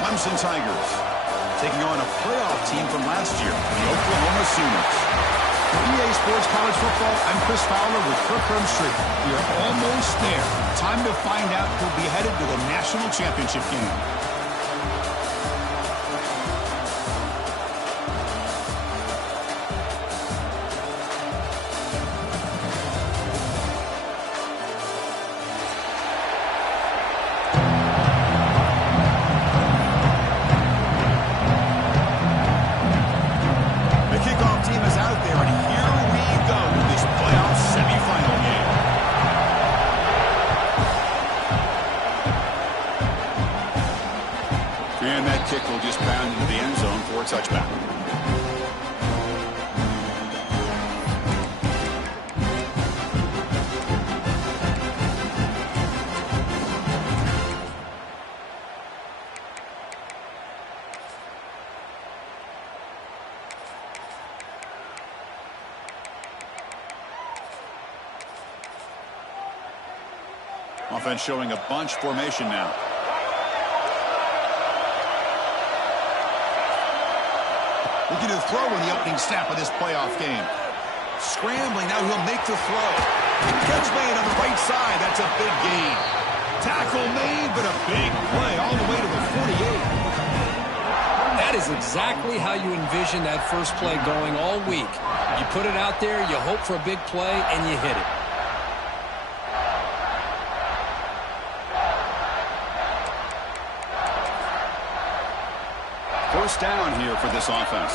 Clemson Tigers taking on a playoff team from last year, the Oklahoma Sooners. For EA Sports College Football, I'm Chris Fowler with Kirk Herbstreit. We are almost there. Time to find out who'll be headed to the national championship game. And that kick will just pound into the end zone for a touchback. Offense showing a bunch formation now. Looking to throw in the opening snap of this playoff game. Scrambling, now he'll make the throw. Catch made on the right side, that's a big gain. Tackle made, but a big play all the way to the 48. That is exactly how you envision that first play going all week. You put it out there, you hope for a big play, and you hit it. First down here for this offense.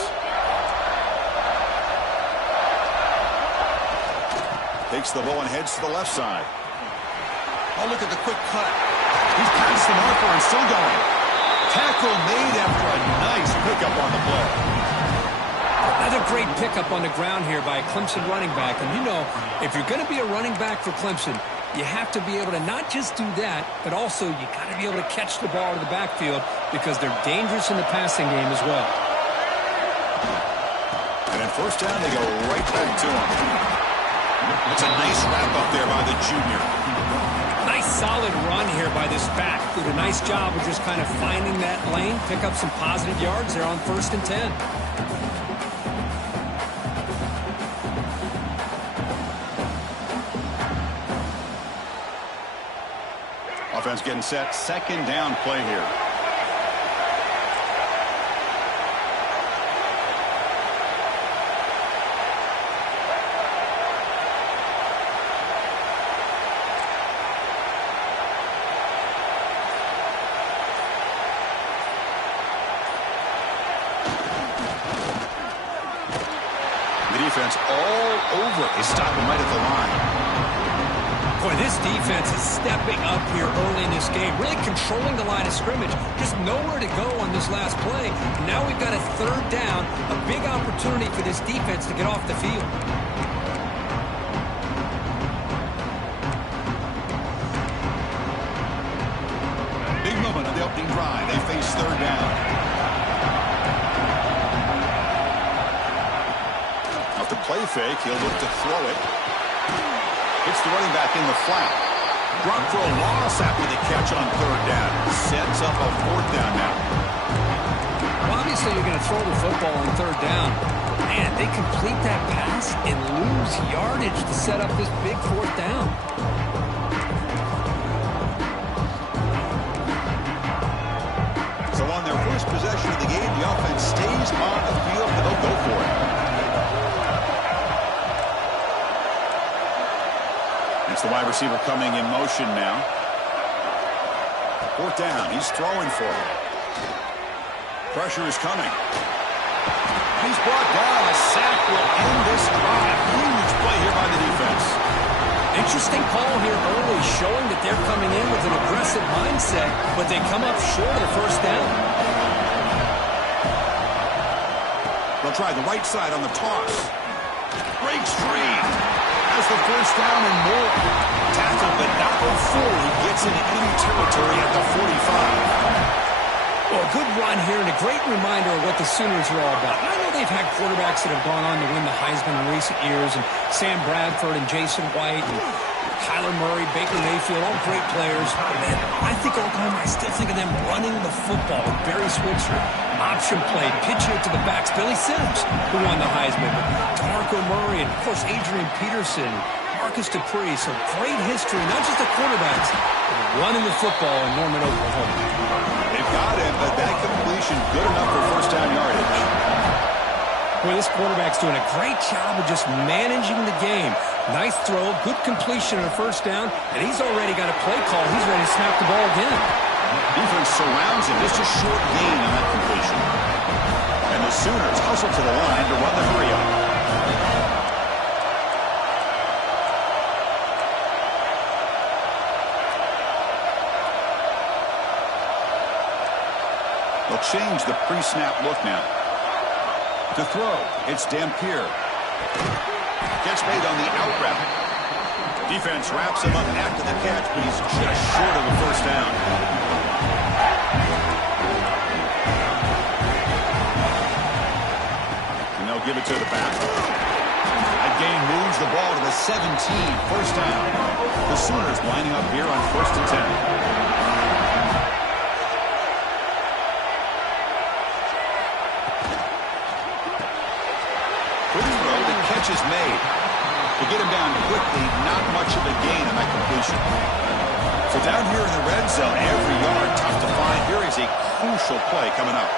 Takes the ball and heads to the left side. Oh, look at the quick cut. He's past the marker and still going. Tackle made after a nice pickup on the play. Another great pickup on the ground here by a Clemson running back. And you know, if you're going to be a running back for Clemson, you have to be able to not just do that, but also you got to be able to catch the ball in the backfield because they're dangerous in the passing game as well. And at first down, they go right back to him. It's a nice wrap up there by the junior. Nice solid run here by this back. Did a nice job of just kind of finding that lane, pick up some positive yards there on 1st and 10. Offense getting set. Second down play here. The defense all over. They stop him right at the line. Boy, this defense is stepping up here early in this game, really controlling the line of scrimmage. Just nowhere to go on this last play. Now we've got a third down, a big opportunity for this defense to get off the field. Big moment on the opening drive. They face third down. Off the play fake, he'll look to throw it. Hits the running back in the flat. Drop for a loss after the catch on third down. Sets up a fourth down now. Well, obviously you're going to throw the football on third down. Man, they complete that pass and lose yardage to set up this big fourth down. So on their first possession of the game, the offense stays on the field and they'll go for it. It's the wide receiver coming in motion now. Fourth down. He's throwing for it. Pressure is coming. He's brought down. A sack will end this drive. Huge play here by the defense. Interesting call here early, showing that they're coming in with an aggressive mindset, but they come up short of the first down. They'll try the right side on the toss. Breaks free. Has the first down and more. Tackle, but not before he gets into enemy territory at the 45. Well, a good run here and a great reminder of what the Sooners are all about. I know they've had quarterbacks that have gone on to win the Heisman in recent years, and Sam Bradford and Jason White. And Kyler Murray, Baker Mayfield, all great players. But man, I think Oklahoma, I still think of them running the football with Barry Switzer. Option play, pitching it to the backs. Billy Sims, who won the Heisman. But DeMarco Murray and, of course, Adrian Peterson, Marcus Dupree. So great history, not just the quarterbacks, but running the football in Norman, Oklahoma. They've got it, but that completion good enough for first down yardage. Boy, this quarterback's doing a great job of just managing the game. Nice throw, good completion on a first down, and he's already got a play call. He's ready to snap the ball again. Defense surrounds him. Just a short gain on that completion. And the Sooners hustle to the line to run the hurry-up. They'll change the pre-snap look now. To throw, it's Dampier. Gets made on the out route. Defense wraps him up after the catch, but he's just short of a first down. And they'll give it to the back. That gain moves the ball to the 17. First down. The Sooners lining up here on 1st and 10. Catch is made. To get him down quickly, not much of a gain on that completion. So down here in the red zone, every yard tough to find. Here is a crucial play coming up.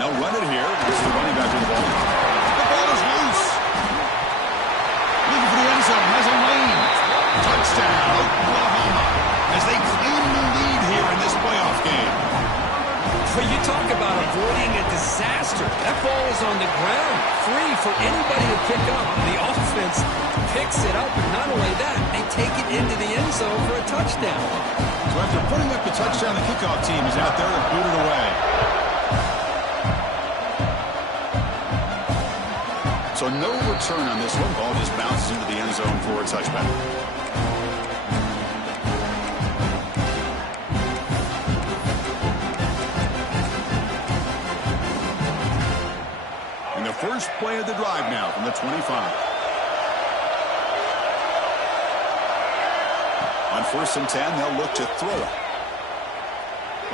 They'll run it here. This is the running back with the ball. The ball is loose. Looking for the end zone. Has a lane. Touchdown, Oklahoma. As they claim the lead here in this playoff game. But you talk about avoiding a disaster. That ball is on the ground, free for anybody to pick up. The offense picks it up, but not only that, they take it into the end zone for a touchdown. So after putting up the touchdown, the kickoff team is out there to boot it away. So no return on this one. Ball just bounces into the end zone for a touchback. First play of the drive now from the 25. On 1st and 10, they'll look to throw it.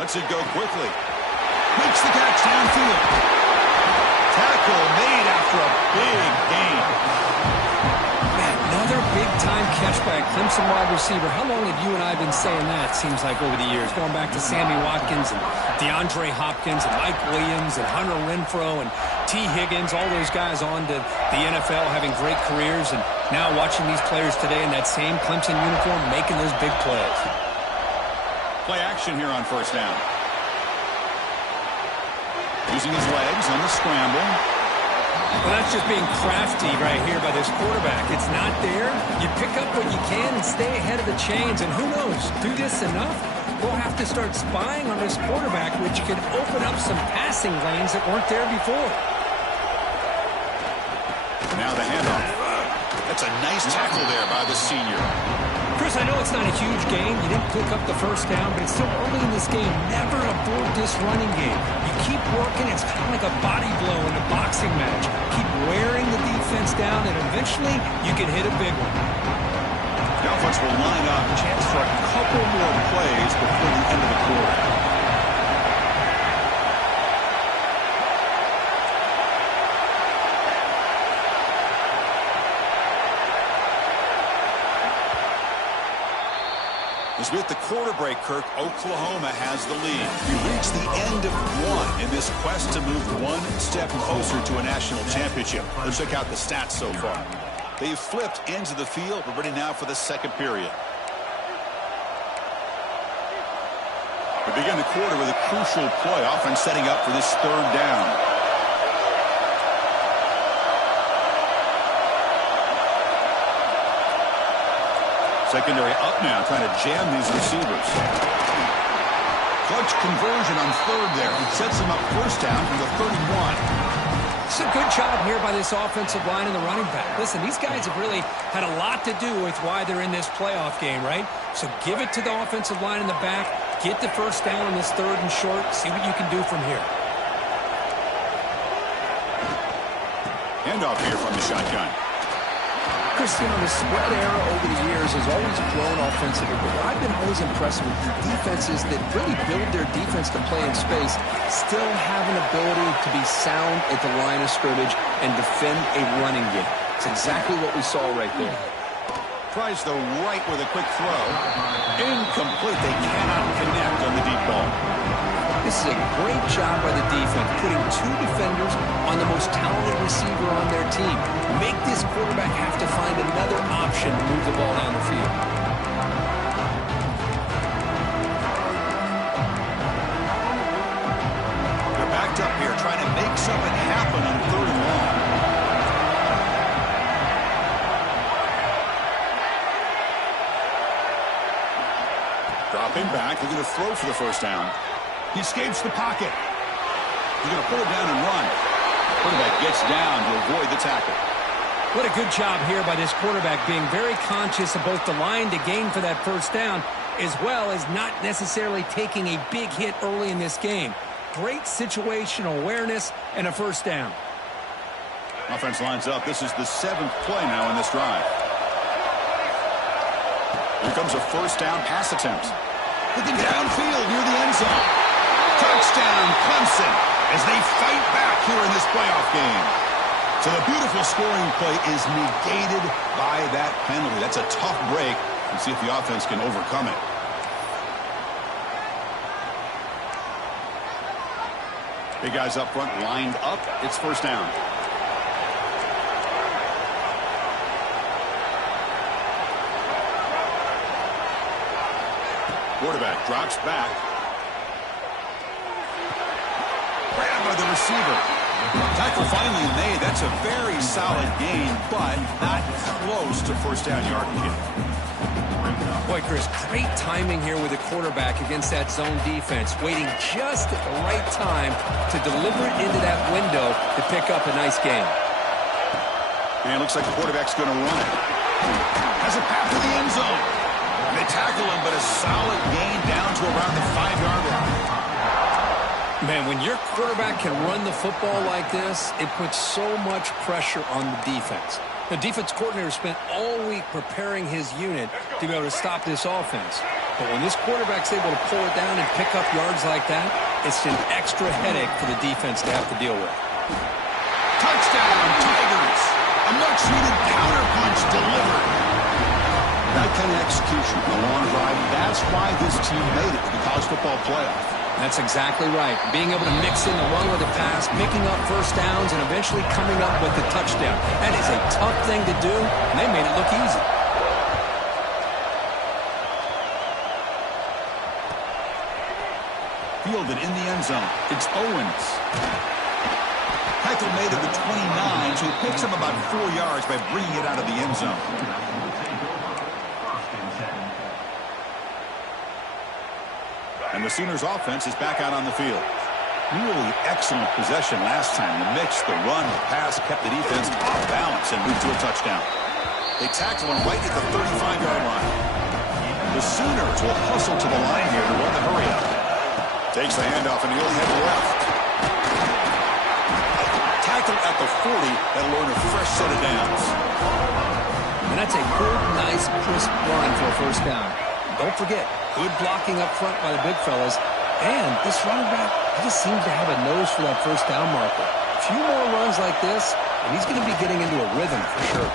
Lets it go quickly. Makes the catch downfield. Tackle made after a big gain. Man, another big-time catch by a Clemson wide receiver. How long have you and I been saying that, seems like, over the years? Going back to Sammy Watkins and DeAndre Hopkins and Mike Williams and Hunter Renfrow and T. Higgins, all those guys on to the NFL having great careers, and now watching these players today in that same Clemson uniform making those big plays. Play action here on first down. Using his legs on the scramble. Well, that's just being crafty right here by this quarterback. It's not there. You pick up what you can and stay ahead of the chains, and who knows, do this enough, we'll have to start spying on this quarterback, which could open up some passing lanes that weren't there before. Now the handoff. That's a nice tackle there by the senior. Chris, I know it's not a huge gain. You didn't pick up the first down, but it's still early in this game. Never abort this running game. You keep working. It's kind of like a body blow in a boxing match. Keep wearing the defense down, and eventually you can hit a big one. The offense will line up. Chance for a couple more plays before the end of the quarter. As we hit the quarter break, Kirk, Oklahoma has the lead. We reach the end of one in this quest to move one step closer to a national championship. Let's check out the stats so far. They've flipped ends of the field. We're ready now for the second period. We begin the quarter with a crucial play. Offense setting up for this third down. Secondary up now, trying to jam these receivers. Clutch conversion on third there. It sets them up first down from the 31. It's a good job here by this offensive line and the running back. Listen, these guys have really had a lot to do with why they're in this playoff game, right? So give it to the offensive line in the back. Get the first down on this third and short. See what you can do from here. Handoff here from the shotgun. Christian, the spread era over the years has always grown offensively, but what I've been always impressed with the defenses that really build their defense to play in space still have an ability to be sound at the line of scrimmage and defend a running game. It's exactly what we saw right there. Tries the right with a quick throw. Incomplete. They cannot connect on the deep ball. This is a great job by the defense, putting two defenders on the most talented receiver on their team. Make this quarterback have to find another option to move the ball down the field. They're backed up here, trying to make something happen on 3rd and long. Dropping back, they're going to throw for the first down. He escapes the pocket. He's going to pull it down and run. Quarterback gets down to avoid the tackle. What a good job here by this quarterback, being very conscious of both the line to gain for that first down, as well as not necessarily taking a big hit early in this game. Great situational awareness and a first down. Offense lines up. This is the 7th play now in this drive. Here comes a first down pass attempt. Looking downfield near the end zone. Touchdown, Clemson, as they fight back here in this playoff game. So the beautiful scoring play is negated by that penalty. That's a tough break. Let's see if the offense can overcome it. Big guys up front lined up. It's first down. Quarterback drops back. Grabbed by the receiver. Tackle finally made. That's a very solid gain, but not close to first down yardage yet. Boy, Chris, great timing here with the quarterback against that zone defense, waiting just at the right time to deliver it into that window to pick up a nice gain. And it looks like the quarterback's going to run it. Has a path to the end zone. They tackle him, but a solid gain down to around the 5-yard line. Man, when your quarterback can run the football like this, it puts so much pressure on the defense. The defense coordinator spent all week preparing his unit to be able to stop this offense. But when this quarterback's able to pull it down and pick up yards like that, it's an extra headache for the defense to have to deal with. Touchdown, Tigers! A much-needed counterpunch delivered. That kind of execution, a long drive, that's why this team made it to the college football playoff. That's exactly right. Being able to mix in the run with the pass, picking up first downs, and eventually coming up with the touchdown. That is a tough thing to do, and they made it look easy. Fielded in the end zone. It's Owens. Tackle made at the 29, so he picks up about 4 yards by bringing it out of the end zone. And the Sooners offense is back out on the field. Really excellent possession last time. The mix, the run, the pass kept the defense off balance and moved to a touchdown. They tackle him right at the 35-yard line. The Sooners will hustle to the line here to run the hurry up. Takes the handoff and he'll head left. Tackle at the 40. That'll earn a fresh set of downs. And that's a good, nice, crisp run for a first down. Don't forget, good blocking up front by the big fellas. And this running back, he just seems to have a nose for that first down marker. A few more runs like this, and he's going to be getting into a rhythm for sure.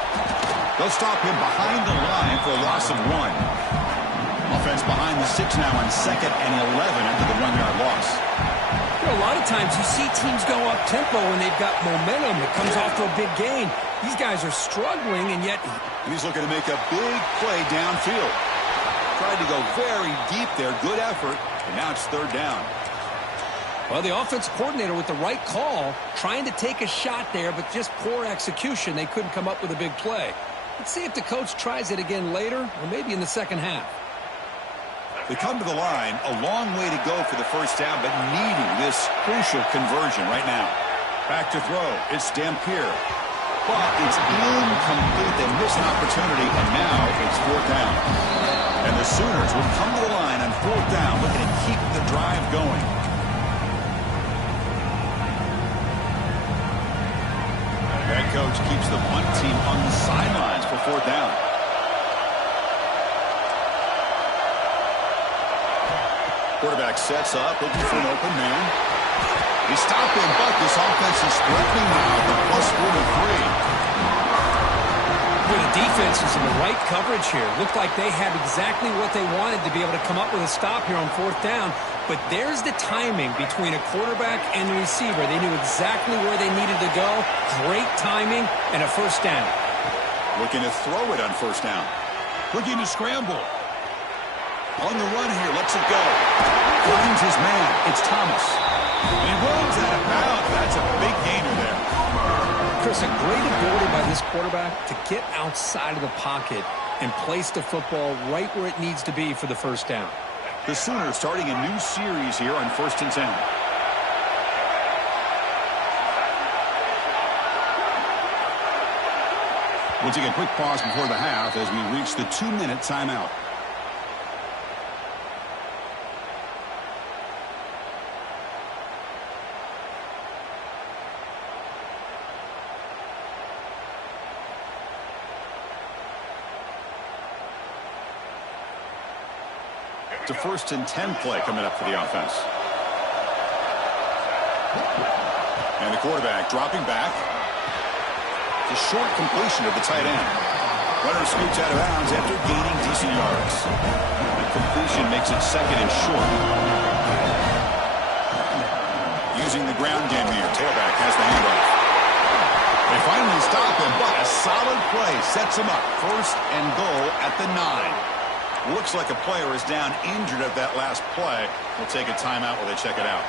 They'll stop him behind the line for a loss of 1. Offense behind the 6 now on 2nd and 11 after the 1-yard loss. You know, a lot of times you see teams go up-tempo when they've got momentum. It comes off to a big gain. These guys are struggling, and yet he's looking to make a big play downfield. Tried to go very deep there. Good effort. And now it's 3rd down. Well, the offense coordinator with the right call, trying to take a shot there, but just poor execution. They couldn't come up with a big play. Let's see if the coach tries it again later, or maybe in the second half. They come to the line. A long way to go for the first down, but needing this crucial conversion right now. Back to throw. It's Dampier. But it's incomplete. They miss an opportunity, and now it's 4th down. And the Sooners will come to the line on 4th down, looking to keep the drive going. The head coach keeps the punt team on the sidelines for fourth down. Quarterback sets up, looking for an open man. He stopped him, but this offense is threatening now at the +43. Well, the defense is in the right coverage here. Looked like they had exactly what they wanted to be able to come up with a stop here on fourth down. But there's the timing between a quarterback and the receiver. They knew exactly where they needed to go. Great timing and a first down. Looking to throw it on first down. Looking to scramble. On the run here, lets it go. Finds his man. It's Thomas. And he runs out of bounds. That's a big gainer there. Chris, a great ability by this quarterback to get outside of the pocket and place the football right where it needs to be for the first down. The Sooners starting a new series here on 1st and 10. We'll take a quick pause before the half as we reach the 2-minute timeout. It's a 1st and 10 play coming up for the offense. And the quarterback dropping back. It's a short completion of the tight end. Runner scoots out of bounds after gaining decent yards. The completion makes it 2nd and short. Using the ground game here. Tailback has the handoff. They finally stop him, but a solid play sets him up. 1st and goal at the 9. Looks like a player is down injured at that last play. We'll take a timeout while they check it out.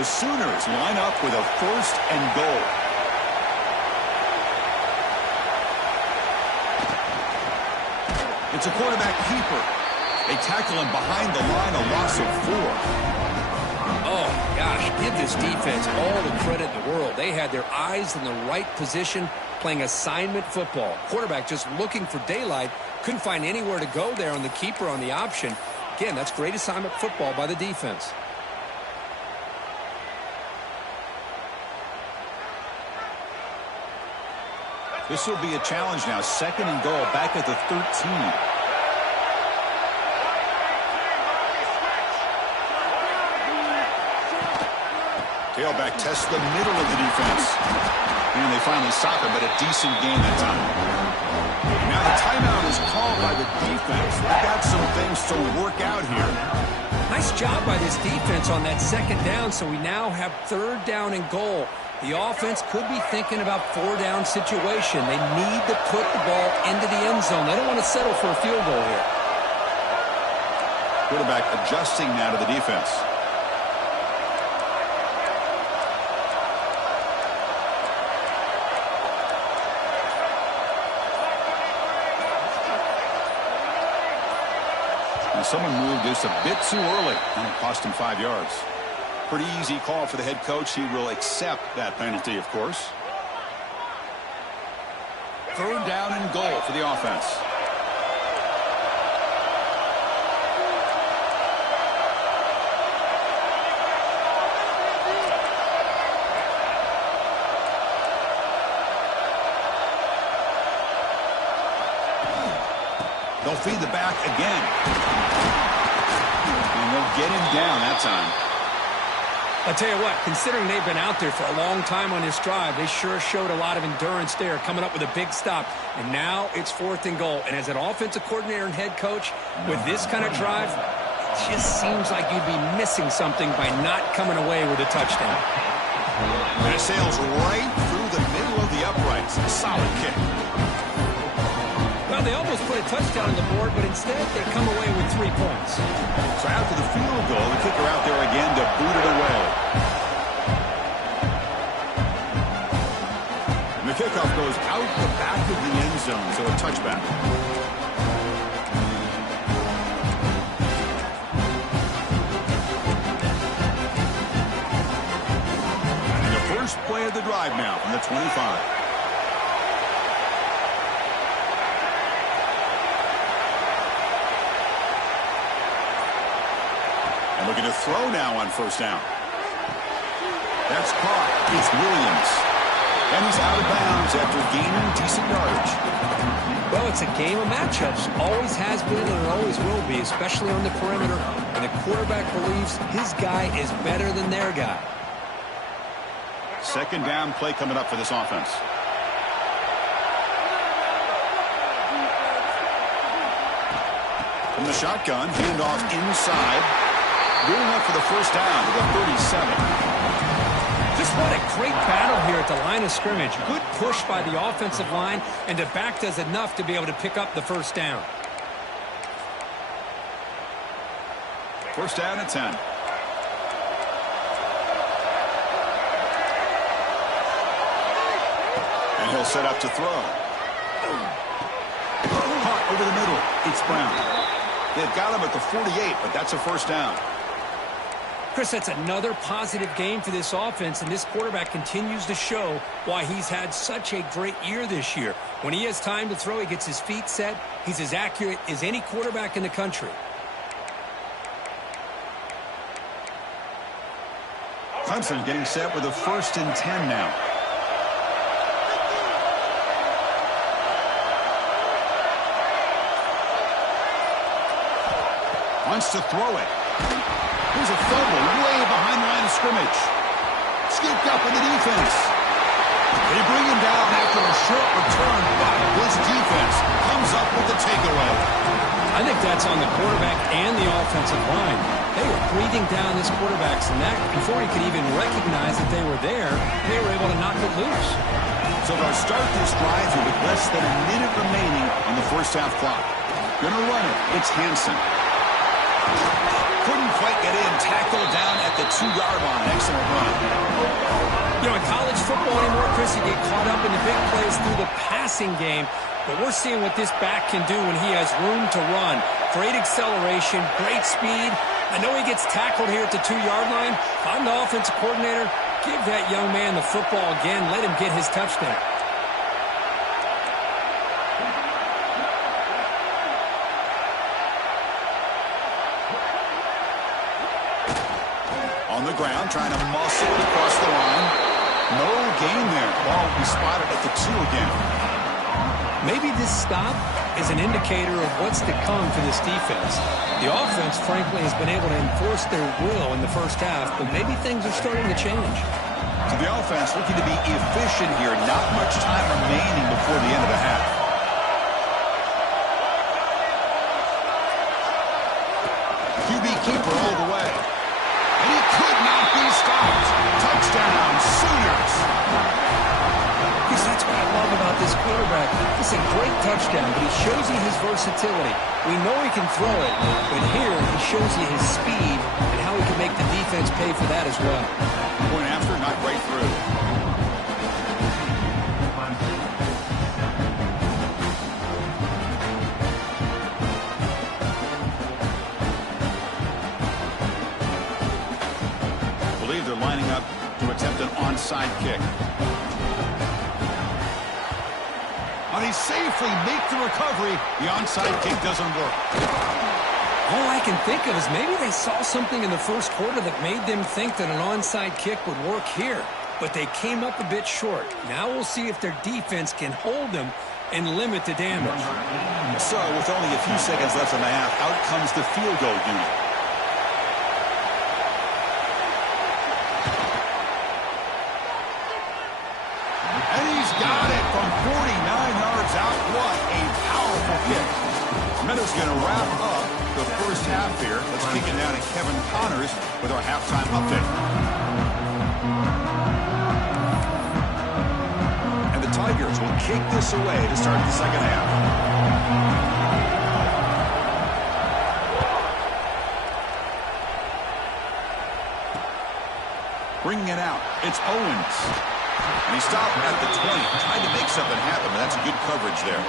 The Sooners line up with a 1st and goal. It's a quarterback keeper. They tackle him behind the line, a loss of 4. Oh, gosh, give this defense all the credit in the world. They had their eyes in the right position, playing assignment football. Quarterback just looking for daylight. Couldn't find anywhere to go there on the keeper on the option. Again, that's great assignment football by the defense. This will be a challenge now. 2nd and goal back at the 13. Tailback tests the middle of the defense. And they finally stop him, but a decent gain that time. Now the timeout is called by the defense. They've got some things to work out here. Nice job by this defense on that 2nd down, so we now have 3rd down and goal. The offense could be thinking about 4-down situation. They need to put the ball into the end zone. They don't want to settle for a field goal here. Quarterback adjusting now to the defense. Someone moved this a bit too early, and it cost him 5 yards. Pretty easy call for the head coach. He will accept that penalty, of course. 3rd down and goal for the offense. They'll feed the back again. And they'll get him down that time. I'll tell you what, considering they've been out there for a long time on this drive, they sure showed a lot of endurance there, coming up with a big stop. And now it's 4th and goal. And as an offensive coordinator and head coach, with this kind of drive, it just seems like you'd be missing something by not coming away with a touchdown. And it sails right through the middle of the uprights. Solid kick. Well, they almost put a touchdown on the board, but instead they come away with 3 points. So after the field goal, the kicker out there again to boot it away. And the kickoff goes out the back of the end zone, so a touchback. And the first play of the drive now from the 25. Looking to throw now on 1st down. That's caught. It's Williams. And he's out of bounds after gaining decent yardage. Well, it's a game of matchups. Always has been and it always will be, especially on the perimeter. And the quarterback believes his guy is better than their guy. Second down play coming up for this offense. From the shotgun, handoff inside. Good enough for the first down to the 37. Just what a great battle here at the line of scrimmage. Good push by the offensive line, and the back does enough to be able to pick up the first down. First down at 10. And he'll set up to throw. Caught over the middle. It's Brown. They've got him at the 48, but that's a first down. Chris, that's another positive game for this offense, and this quarterback continues to show why he's had such a great year this year. When he has time to throw, he gets his feet set. He's as accurate as any quarterback in the country. Clemson getting set with a 1st and 10 now. Wants to throw it. Here's a fumble way behind the line of scrimmage. Scooped up in the defense. They bring him down after a short return, but this defense comes up with the takeaway. I think that's on the quarterback and the offensive line. They were breathing down this quarterback's neck before he could even recognize that they were there. They were able to knock it loose. So they'll start this drive with less than a minute remaining on the first half clock. Gonna run it. It's Hansen. Couldn't quite get in. Tackled down at the 2-yard line. Excellent run. You know, in college football anymore, Chris, you get caught up in the big plays through the passing game. But we're seeing what this back can do when he has room to run. Great acceleration, great speed. I know he gets tackled here at the 2-yard line. If I'm the offensive coordinator, give that young man the football again. Let him get his touchdown. On the ground, trying to muscle it across the line. No gain there. Ball will be spotted at the 2 again. Maybe this stop is an indicator of what's to come for this defense. The offense, frankly, has been able to enforce their will in the first half, but maybe things are starting to change. So the offense looking to be efficient here. Not much time remaining before the end of the half. QB keeper all the way. And he could not be stopped. Touchdown, Sooners. Because that's what I love about this quarterback. It's a great touchdown, but he shows you his versatility. We know he can throw it, but here he shows you his speed and how he can make the defense pay for that as well. Point after, not right through. They're lining up to attempt an onside kick. And he safely make the recovery. The onside kick doesn't work. All I can think of is maybe they saw something in the first quarter that made them think that an onside kick would work here. But they came up a bit short. Now we'll see if their defense can hold them and limit the damage. So with only a few seconds left in the half, out comes the field goal unit. Got it from 49 yards out. What a powerful kick. Meadows going to wrap up the first half here. Let's kick it down to Kevin Connors with our halftime update. And the Tigers will kick this away to start the second half. Bringing it out. It's Owens. And he stopped at the 20, trying to make something happen, but that's good coverage there.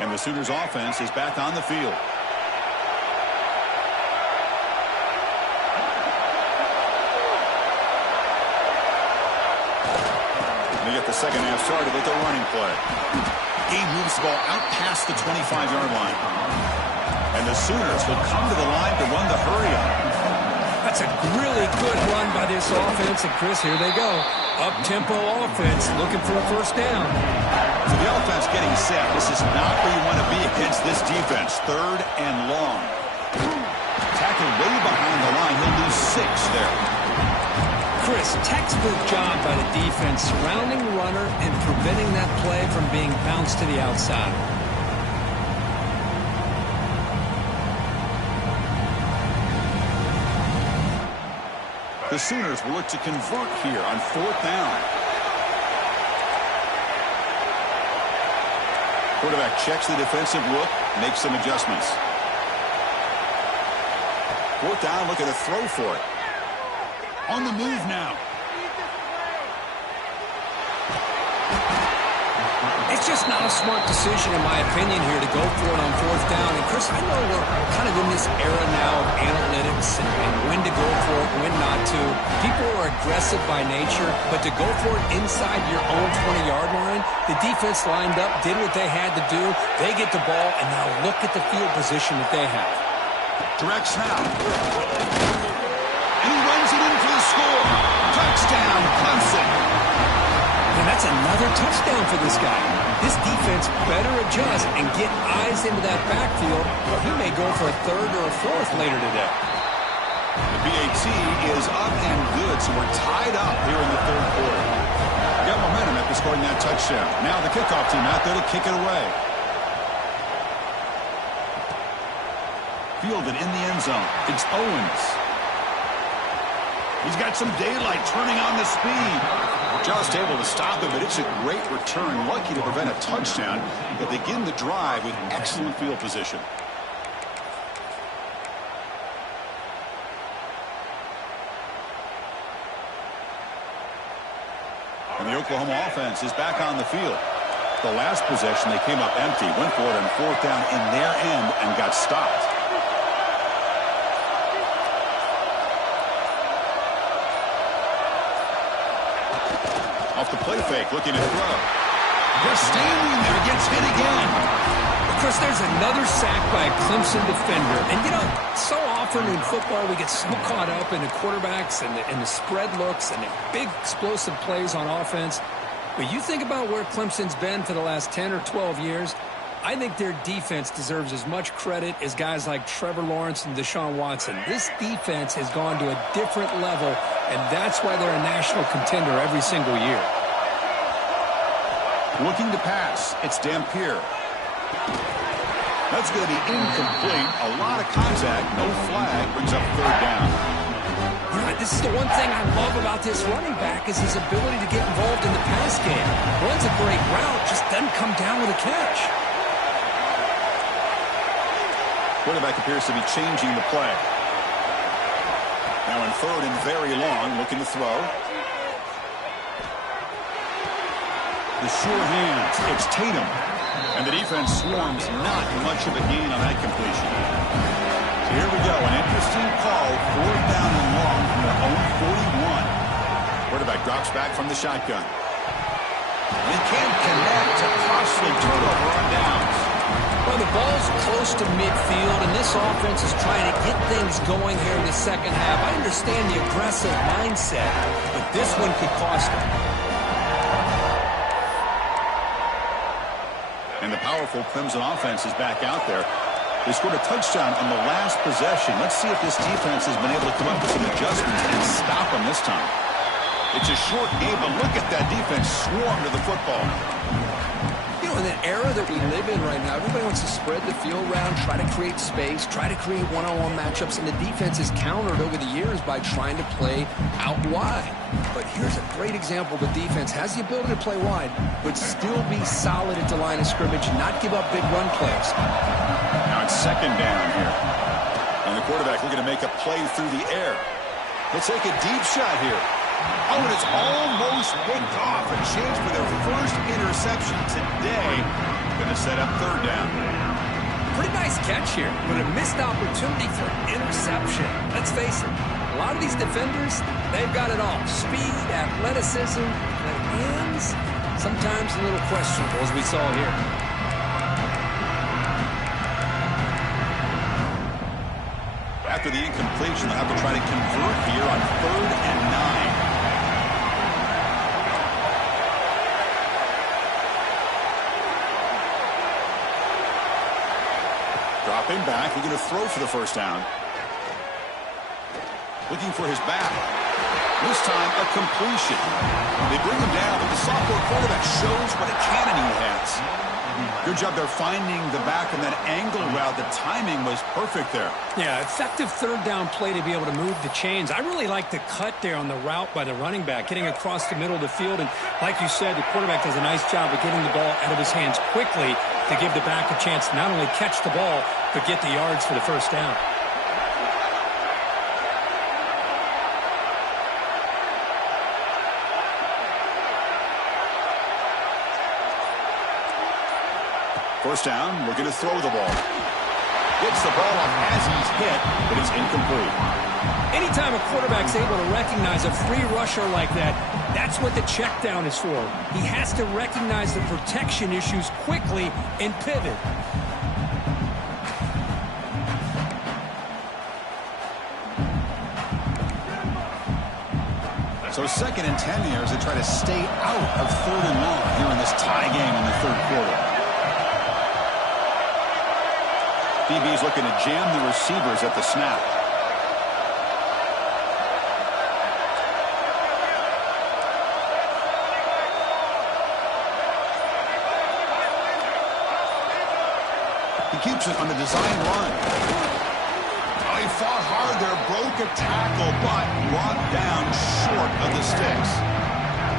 And the Sooners offense is back on the field. They get the second half started with a running play. He moves the ball out past the 25-yard line. And the Sooners will come to the line to run the hurry-up. That's a really good run by this offense. And, Chris, here they go. Up-tempo offense looking for a first down. So the offense getting set. This is not where you want to be against this defense. Third and long. Tackled way behind the line. He'll lose 6 there. Chris, textbook job by the defense surrounding the runner and preventing that play from being bounced to the outside. The Sooners will look to convert here on 4th down. Quarterback checks the defensive look, makes some adjustments. 4th down, looking to throw for it. On the move now. It's just not a smart decision, in my opinion, here to go for it on 4th down. And, Chris, I know we're kind of in this era now of analytics and when to go for it, when not to. People are aggressive by nature, but to go for it inside your own 20-yard line, the defense lined up, did what they had to do. They get the ball, and now look at the field position that they have. Direct snap. And he runs it in for the score. Touchdown, Clemson. And that's another touchdown for this guy. This defense better adjust and get eyes into that backfield, or he may go for a 3rd or a 4th later today. The BAT is up and good, so we're tied up here in the 3rd quarter. Got momentum after scoring that touchdown. Now the kickoff team out there to kick it away. Fielded in the end zone. It's Owens. He's got some daylight turning on the speed. Just able to stop him, but it's a great return. Lucky to prevent a touchdown. They begin the drive with excellent field position. And the Oklahoma offense is back on the field. The last possession, they came up empty, went for it on 4th down in their end and got stopped. Off the play fake, looking to throw. Just standing there, gets hit again. Of course, there's another sack by a Clemson defender. And, you know, so often in football we get so caught up in the quarterbacks and the spread looks and the big explosive plays on offense. But you think about where Clemson's been for the last 10 or 12 years, I think their defense deserves as much credit as guys like Trevor Lawrence and Deshaun Watson. This defense has gone to a different level, and that's why they're a national contender every single year. Looking to pass. It's Dampier. That's going to be incomplete. A lot of contact. No flag. Brings up 3rd down. You know, this is the one thing I love about this running back is his ability to get involved in the pass game. Runs a great route, just doesn't come down with a catch. Quarterback appears to be changing the play. Now in 3rd and very long, looking to throw. The sure hands. It's Tatum. And the defense swarms, not much of a gain on that completion. So here we go. An interesting call. 4th down and long from their own 41. Quarterback drops back from the shotgun. And he can't connect to costly turnover on downs. Well, the ball's close to midfield, and this offense is trying to get things going here in the second half. I understand the aggressive mindset, but this one could cost them. And the powerful Clemson offense is back out there. They scored a touchdown on the last possession. Let's see if this defense has been able to come up with some adjustments and stop them this time. It's a short game, but look at that defense swarm to the football. You know, in the era that we live in right now, everybody wants to spread the field around, try to create space, try to create one-on-one matchups, and the defense is countered over the years by trying to play out wide. But here's a great example. The defense has the ability to play wide, but still be solid at the line of scrimmage and not give up big run plays. Now it's 2nd down here. And the quarterback looking to make a play through the air. He'll take a deep shot here. Oh, and it's almost picked off. A chance for their first interception today. Going to set up 3rd down. Pretty nice catch here, but a missed opportunity for interception. Let's face it, a lot of these defenders, they've got it all. Speed, athleticism, and sometimes a little questionable, as we saw here. After the incompletion, they'll have to try to convert here on 3rd and 9. Dropping back, we're going to throw for the first down. Looking for his back. This time, a completion. They bring him down, but the sophomore quarterback shows what a cannon he has. Good job there finding the back in that angle route. The timing was perfect there. Yeah, effective third down play to be able to move the chains. I really like the cut there on the route by the running back, getting across the middle of the field. And like you said, the quarterback does a nice job of getting the ball out of his hands quickly to give the back a chance to not only catch the ball, but get the yards for the first down. First down, we're going to throw the ball. Gets the ball off as he's hit, but it's incomplete. Anytime a quarterback's able to recognize a free rusher like that, that's what the check down is for. He has to recognize the protection issues quickly and pivot. So 2nd and 10 here as they try to stay out of 3rd and long here in this tie game in the 3rd quarter. DB's looking to jam the receivers at the snap. He keeps it on the design run. Oh, he fought hard there, broke a tackle, but brought down short of the sticks.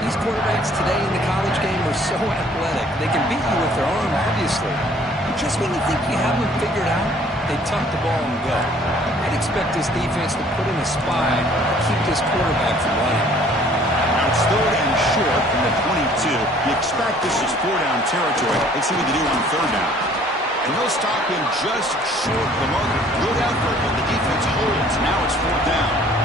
These quarterbacks today in the college game are so athletic. They can beat you with their arm, obviously. Just when you think you have them figured out, they tuck the ball and go. I'd expect this defense to put in a spy to keep this quarterback from running. Now it's 3rd and short from the 22. You expect this is 4-down territory. Let's see what they do on 3rd down. And they'll stop him just short of the marker. Good effort, but the defense holds. Now it's 4th down.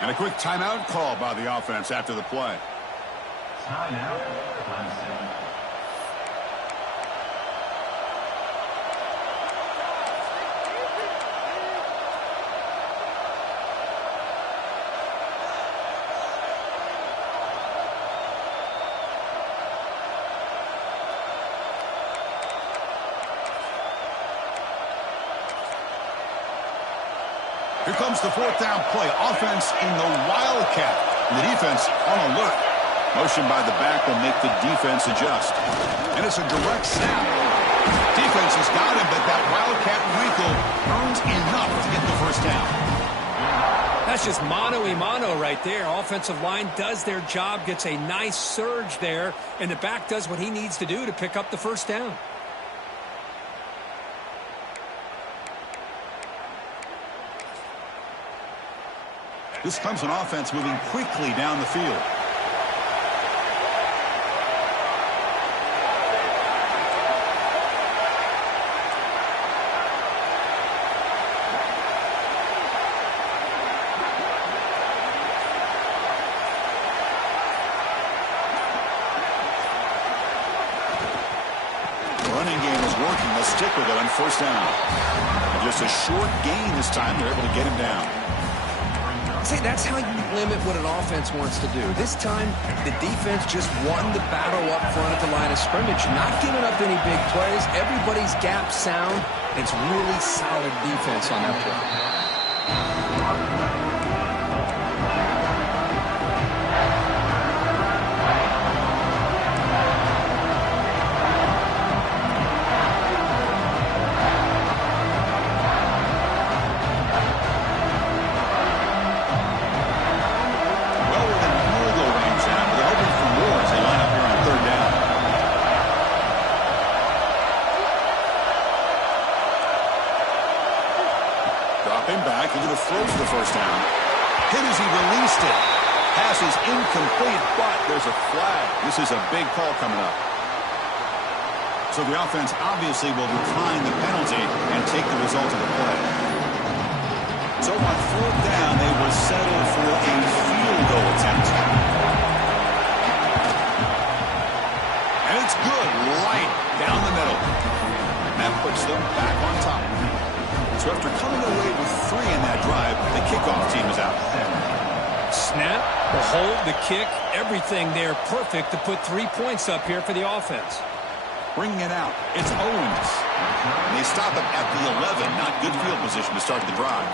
And a quick timeout call by the offense after the play. Timeout, Clemson. Here comes the 4th down play. Offense in the Wildcat. And the defense on alert. Motion by the back will make the defense adjust. And it's a direct snap. Defense has got him, but that Wildcat wrinkle earns enough to get the first down. That's just mano-a-mano right there. Offensive line does their job, gets a nice surge there, and the back does what he needs to do to pick up the first down. This Clemson offense moving quickly down the field. The running game is working. They'll stick with it on 1st down. And just a short gain this time. They're able to get him down. See, that's how you limit what an offense wants to do. This time, the defense just won the battle up front at the line of scrimmage, not giving up any big plays. Everybody's gap sound. It's really solid defense on that play. pass is incomplete, but there's a flag. This is a big call coming up. So the offense obviously will decline the penalty and take the result of the play. So on fourth down, they will settle for a field goal attempt. And it's good, right down the middle. That puts them back on top. So after coming away with 3 in that drive, the kickoff team is out. Snap, the hold, the kick, everything there perfect to put 3 points up here for the offense. Bringing it out, it's Owens. And they stop him at the 11. Not good field position to start the drive.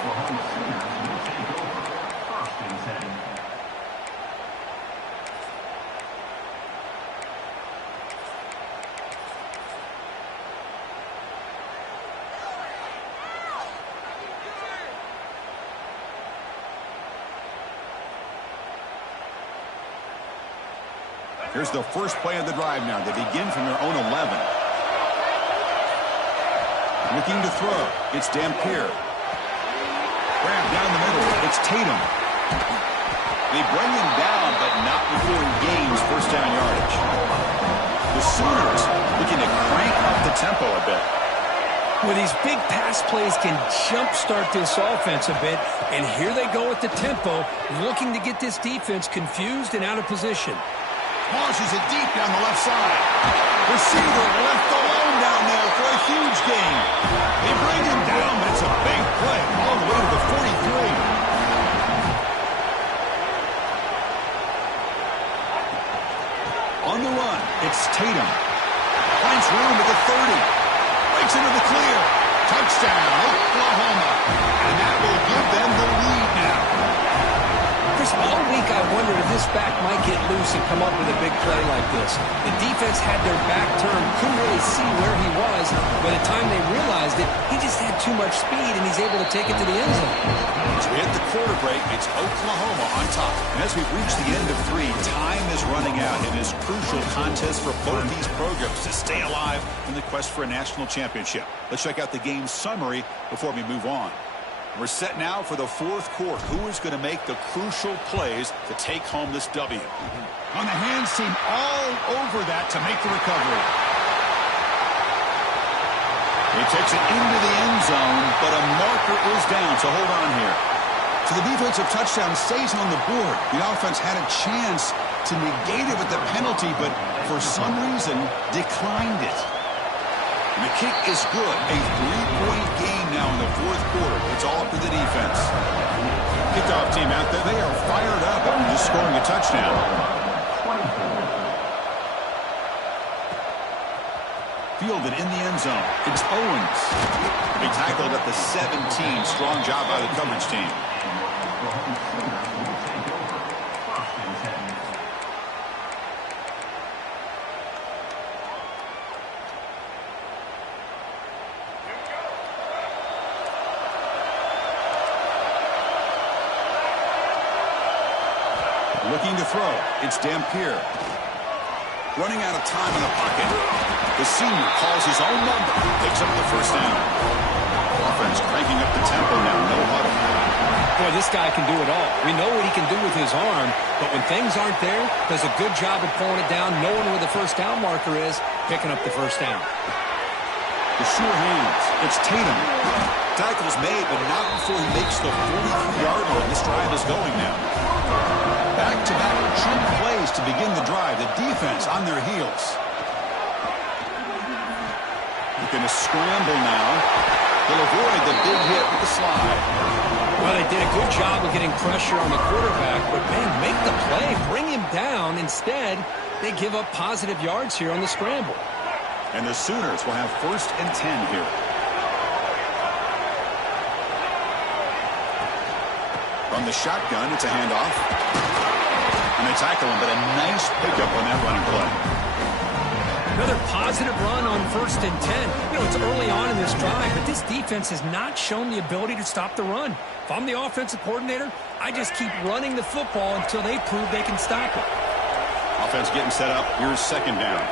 Here's the first play of the drive now. They begin from their own 11. Looking to throw. It's Dampier. Grab down the middle. It's Tatum. They bring him down, but not before he gains first down yardage. The Sooners looking to crank up the tempo a bit. Well, these big pass plays can jumpstart this offense a bit, and here they go with the tempo, looking to get this defense confused and out of position. Launches it deep down the left side. Receiver left alone down there for a huge gain. They bring him down, but it's a big play all the way to the 43. On the run, it's Tatum. Finds room at the 30. Breaks into the clear. Touchdown, Oklahoma. And that will give them the lead now. Chris, all week I wondered if this back might get loose and come up with a big play like this. The defense had their back turned, couldn't really see where he was. By the time they realized it, he just had too much speed, and he's able to take it to the end zone. As we hit the quarter break, it's Oklahoma on top. And as we've reached the end of 3, time is running out in this crucial contest for both these programs to stay alive in the quest for a national championship. Let's check out the game summary before we move on. We're set now for the fourth quarter. Who is going to make the crucial plays to take home this W? On the hands team all over that to make the recovery. He takes it into the end zone, but a marker is down, so hold on here. So the defensive touchdown stays on the board. The offense had a chance to negate it with the penalty, but for some reason declined it. And the kick is good. A 3-point game now in the fourth quarter. It's all up to the defense. Kickoff team out there, they are fired up after just scoring a touchdown. Fielded in the end zone. It's Owens. He tackled at the 17. Strong job by the coverage team. Looking to throw. It's Dampier. Running out of time in the pocket. The senior calls his own number. Picks up the first down. Offense cranking up the tempo now. No huddle. Boy, this guy can do it all. We know what he can do with his arm, but when things aren't there, does a good job of pulling it down, knowing where the first down marker is, picking up the first down. The sure hands. It's Tatum. Tackle's made, but not before he makes the 43-yard line. This drive is going now. Back-to-back true plays to begin the drive. The defense on their heels. Looking to scramble now. They'll avoid the big hit with the slide. Well, they did a good job of getting pressure on the quarterback, but, man, make the play. Bring him down. Instead, they give up positive yards here on the scramble. And the Sooners will have 1st and 10 here. From the shotgun, it's a handoff. And they tackle him, but a nice pickup on that running play. Another positive run on 1st and 10. You know, it's early on in this drive, but this defense has not shown the ability to stop the run. If I'm the offensive coordinator, I just keep running the football until they prove they can stop it. Offense getting set up. Here's 2nd down.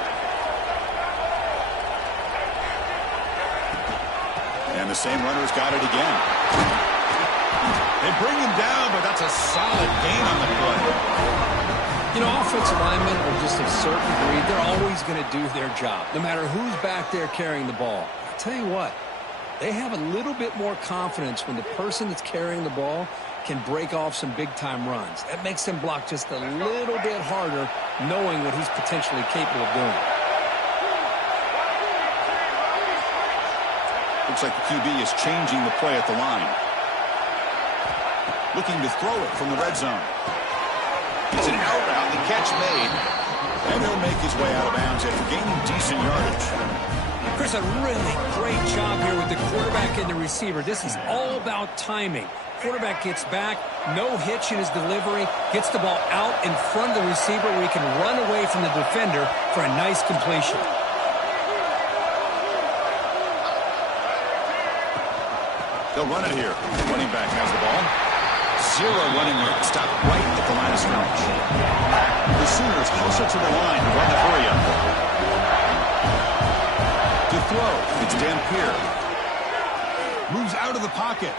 And the same runner's got it again. They bring him down, but that's a solid gain on the play. offensive linemen are just a certain breed. They're always going to do their job, no matter who's back there carrying the ball. I'll tell you what, they have a little bit more confidence when the person that's carrying the ball can break off some big-time runs. That makes them block just a little bit harder, knowing what he's potentially capable of doing. Looks like the QB is changing the play at the line. Looking to throw it from the red zone. It's an out route, the catch made, and he'll make his way out of bounds after gaining decent yardage. Chris, a really great job here with the quarterback and the receiver. This is all about timing. Quarterback gets back, no hitch in his delivery, gets the ball out in front of the receiver where he can run away from the defender for a nice completion. They'll run it here. Running back has the ball. Zero running room. Stopped right at the line of scrimmage. The Sooners hustle to the line to run the hurry up. To throw, it's Dampier. Moves out of the pocket.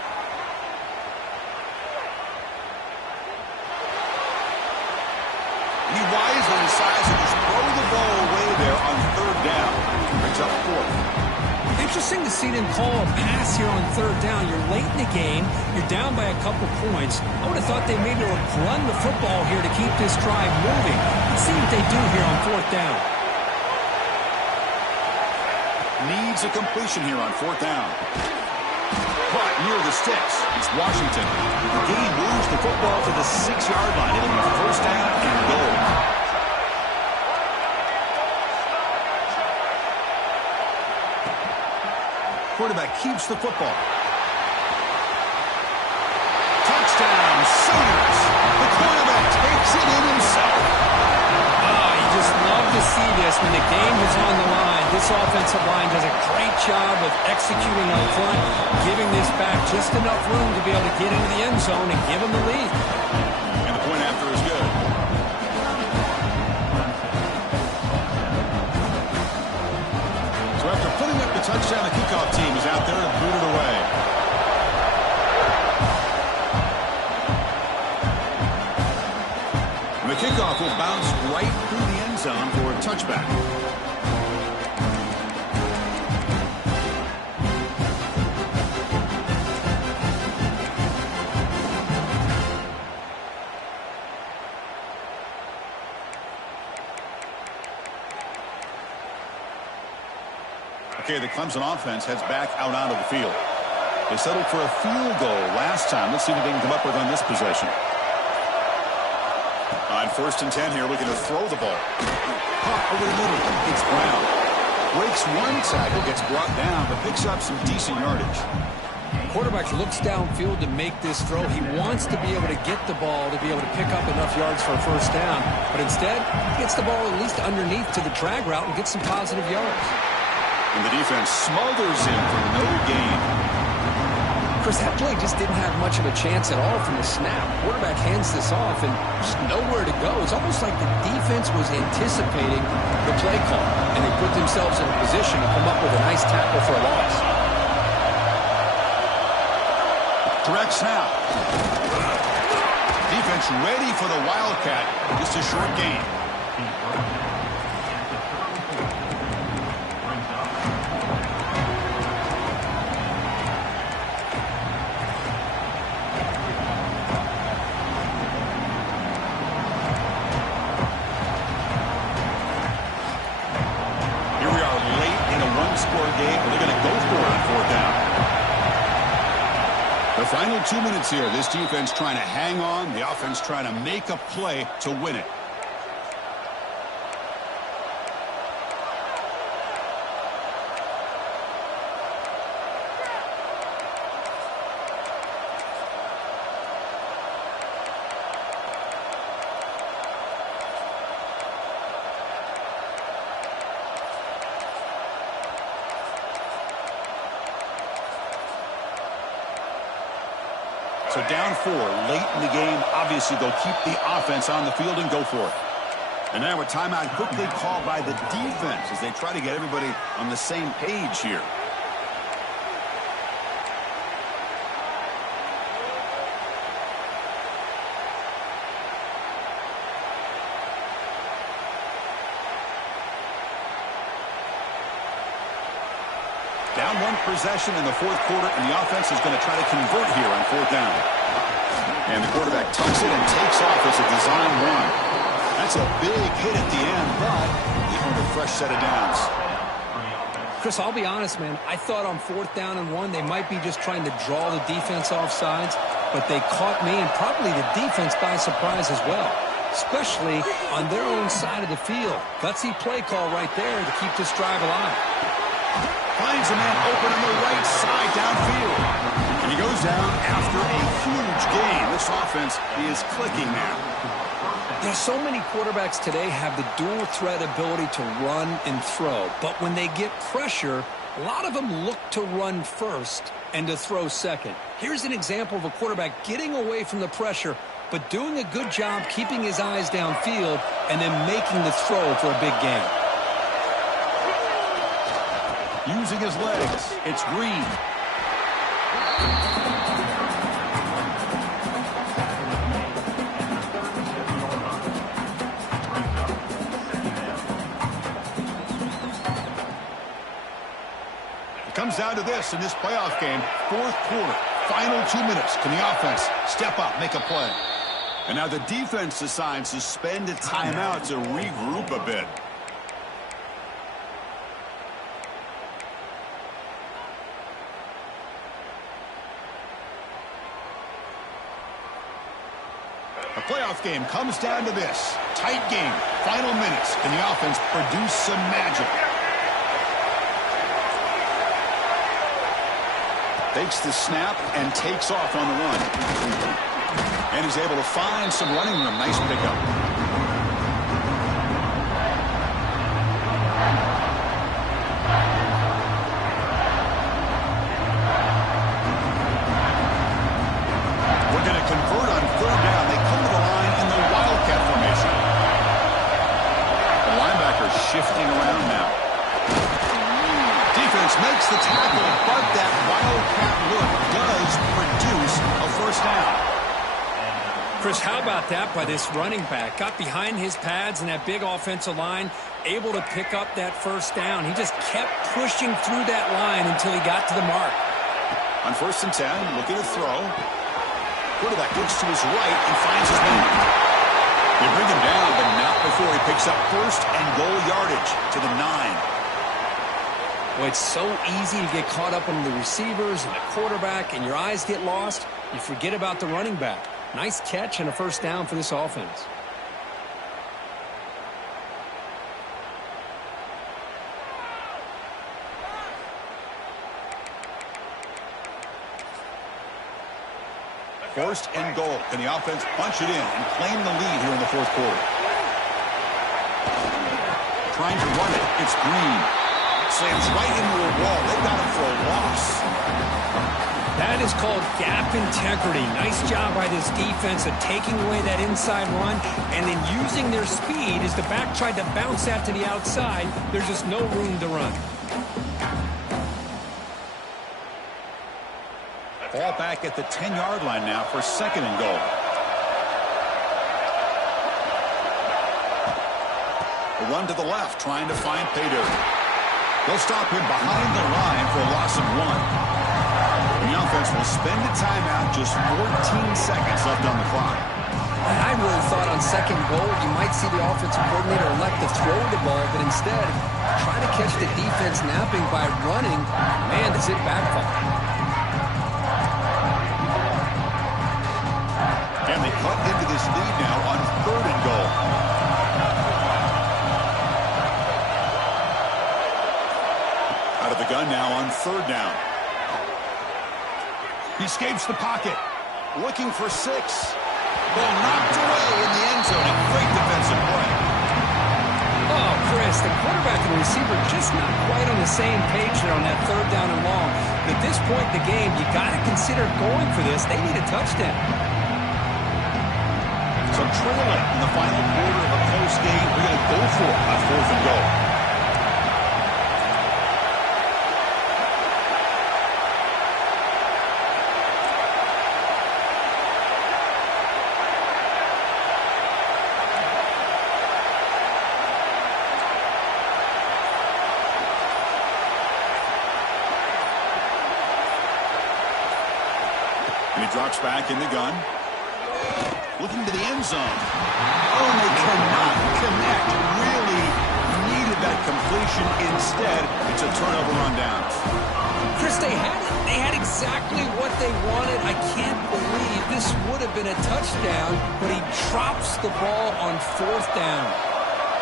He wisely decides to just throw the ball away there on third down. Brings up fourth. Interesting to see them call a pass here on third down. You're late in the game. You're down by a couple points. I would have thought they maybe would run the football here to keep this drive moving. Let's see what they do here on fourth down. Needs a completion here on fourth down. Caught near the sticks. It's Washington. The game moves the football to the 6-yard line. It'll be first down and goal. Quarterback keeps the football. Touchdown, Sooners. The quarterback takes it in himself. Oh, you just love to see this when the game is on the line. This offensive line does a great job of executing up front, giving this back just enough room to be able to get into the end zone and give them the lead. And the point after is good. So after putting up the touchdown, the kickoff team is out there to boot it away. And the kickoff will bounce right through the end zone for a touchback. Okay, the Clemson offense heads back out onto the field. They settled for a field goal last time. Let's see what they can come up with on this possession. On first and 10 here, looking to throw the ball. Caught over the middle. It's Brown. Breaks one tackle, gets brought down, but picks up some decent yardage. Quarterback looks downfield to make this throw. He wants to be able to get the ball to be able to pick up enough yards for a first down. But instead, he gets the ball at least underneath to the drag route and gets some positive yards. And the defense smothers him for no gain. Chris, that play just didn't have much of a chance at all from the snap. Quarterback hands this off and just nowhere to go. It's almost like the defense was anticipating the play call, and they put themselves in a position to come up with a nice tackle for a loss. Direct snap. Defense ready for the Wildcat. Just a short gain. Final 2 minutes here. This defense trying to hang on. The offense trying to make a play to win it. So down 4 late in the game. Obviously, they'll keep the offense on the field and go for it. And now a timeout quickly called by the defense as they try to get everybody on the same page here. Down one possession in the fourth quarter, and the offense is going to try to convert here on fourth down. And the quarterback tucks it and takes off as a design run. That's a big hit at the end, but he earned a fresh set of downs. Chris, I'll be honest, man. I thought on fourth down and one, they might be just trying to draw the defense off sides, but they caught me and probably the defense by surprise as well, especially on their own side of the field. Gutsy play call right there to keep this drive alive. Finds a man open on the right side downfield. And he goes down after a huge gain. This offense is clicking now. Yeah, so many quarterbacks today have the dual threat ability to run and throw. But when they get pressure, a lot of them look to run first and to throw second. Here's an example of a quarterback getting away from the pressure, but doing a good job keeping his eyes downfield and then making the throw for a big gain. Using his legs, it's Green. It comes down to this in this playoff game, fourth quarter, final 2 minutes. Can the offense step up, make a play? And now the defense decides to spend a timeout to regroup a bit. The playoff game comes down to this. Tight game, final minutes. Can the offense produce some magic? Takes the snap and takes off on the run. And he's able to find some running room. Nice pickup. We're going to convert on third down. They come to the line in the Wildcat formation. The linebacker shifting around now. Defense makes the tackle, but that Wildcat look does produce a first down. Chris, how about that by this running back? Got behind his pads and that big offensive line, able to pick up that first down. He just kept pushing through that line until he got to the mark. On 1st and 10, looking to throw. Quarterback looks to his right and finds his man. They bring him down, but not before he picks up first and goal yardage to the 9. Well, it's so easy to get caught up on the receivers and the quarterback, and your eyes get lost. You forget about the running back. Nice catch and a first down for this offense. First and goal. Can the offense punch it in and claim the lead here in the fourth quarter? Trying to run it. It's Green. Slams right into a wall. They got him for a loss. That is called gap integrity. Nice job by this defense of taking away that inside run and then using their speed as the back tried to bounce that to the outside. There's just no room to run. Ball back at the 10-yard line now for second and goal. A run to the left, trying to find pay dirt. They'll stop him behind the line for a loss of 1. The offense will spend a timeout, just 14 seconds left on the clock. I really thought on second goal you might see the offensive coordinator elect to throw the ball, but instead try to catch the defense napping by running. Man, does it backfire. And they cut into this lead now on third and goal. Out of the gun now on third down. He escapes the pocket. Looking for 6. Ball knocked away in the end zone. A great defensive play. Oh, Chris, the quarterback and the receiver just not quite on the same page there on that third down and long. At this point in the game, you got to consider going for this. They need a touchdown. So trailing in the final quarter of a close game, we're going to go for it on fourth and goal. drops back in the gun. Looking to the end zone. Oh, and they cannot connect. Really needed that completion. Instead, it's a turnover on down. Chris, they had exactly what they wanted. I can't believe this would have been a touchdown, but he drops the ball on 4th down.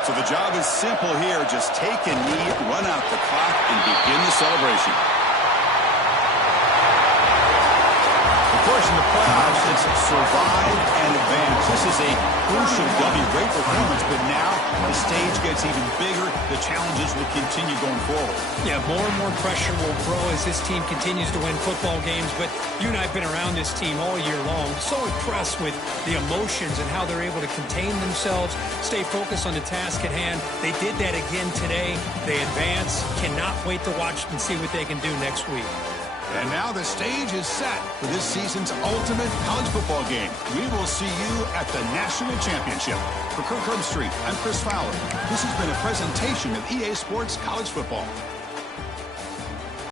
So the job is simple here. Just take a knee, run out the clock, and begin the celebration. Of course, in the playoffs, it's survive and advance. This is a crucial W. Great performance, but now the stage gets even bigger. The challenges will continue going forward. Yeah, more and more pressure will grow as this team continues to win football games. But you and I have been around this team all year long. So impressed with the emotions and how they're able to contain themselves, stay focused on the task at hand. They did that again today. They advance. Cannot wait to watch and see what they can do next week. And now the stage is set for this season's ultimate college football game. We will see you at the National Championship. For Kirk Herbstreit, I'm Chris Fowler. This has been a presentation of EA Sports College Football.